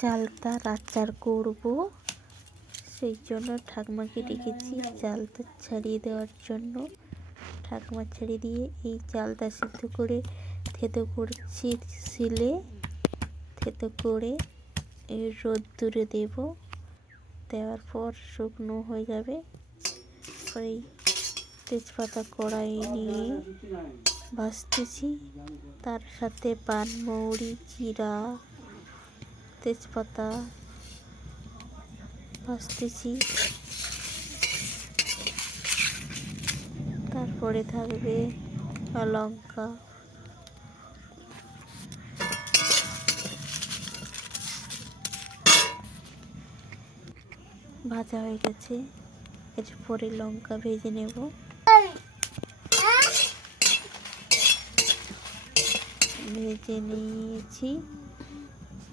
চালতার আচার করব, সেই জন্য ঠাকুমাকে ডেকেছি চালতা ছাড়িয়ে দেওয়ার জন্য। ঠাকুমা ছাড়িয়ে দিয়ে এই চালতা সিদ্ধ করে থেতো করছি শিলে। থেতো করে এই রোদ্দুরে দেব। দেওয়ার পর শুকনো হয়ে যাবে। এই তেজপাতা কড়াই নিয়ে ভাজতেছি, তার সাথে পানমৌরি, জিরা, তেজপাতা ভাজতেছি। তারপরে থাকবে লঙ্কা, ভাজা হয়ে গেছে। এরপরে লঙ্কা ভেজে নেব। ভেজে নিয়েছি।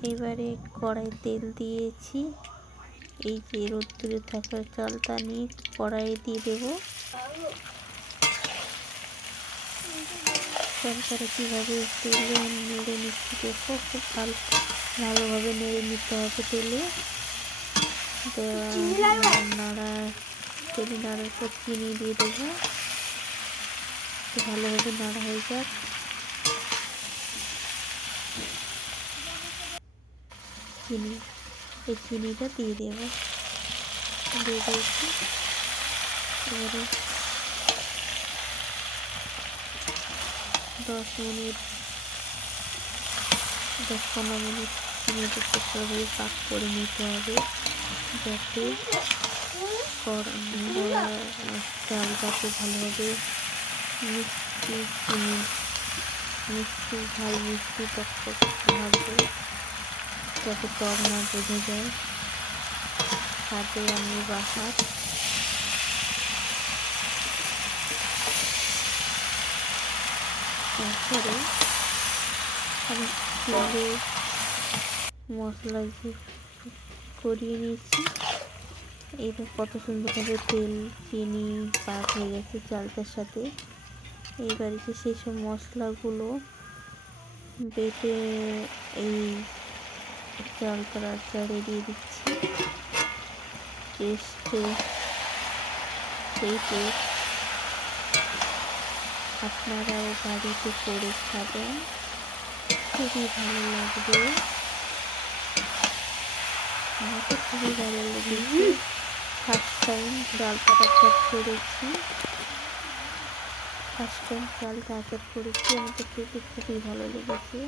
এবারে কড়াই তেল দিয়েছি। এই যে রোদ্দুরে থাকা চালটা নিয়ে কড়াইয়ে দিয়ে দেবো। চালটা কীভাবে তেলে নেড়ে নিচ্ছি দেখো, খুব ভালোভাবে নেড়ে নিতে হবে তেলে। তেলে নাড়ার পর চিনি দিয়ে দেবো। ভালোভাবে নাড়া হয়ে যাক। এই চিনিটা দিয়ে দেবো। দিয়ে দিয়েছি। এবারে 10-15 মিনিট চিনিটা ভালোভাবে পাক করে নিতে হবে, যাতে চালটাকে ভালোভাবে মিষ্টি ঝাল মিষ্টি টকটক ভাজবে, যাতে টক না বোঝা যায়। সাথে আমি বাহার তারপরে আমি তেলে মশলা করিয়ে নিয়েছি। এটা কত সুন্দরভাবে তেল চিনি পাক হয়ে গেছে চালটার সাথে। এইবারে সেই সব মশলাগুলো বেটে এই চালতার আচারে দিয়ে দিচ্ছি। সেই টেস্ট আপনারাও বাড়িতে করে খাবেন, খুবই ভালো লাগবে। আমাকে খুবই ভালো লেগেছে। ফার্স্ট টাইম চালতা আচার করেছি। আমাকে খেতে খুবই ভালো লেগেছে।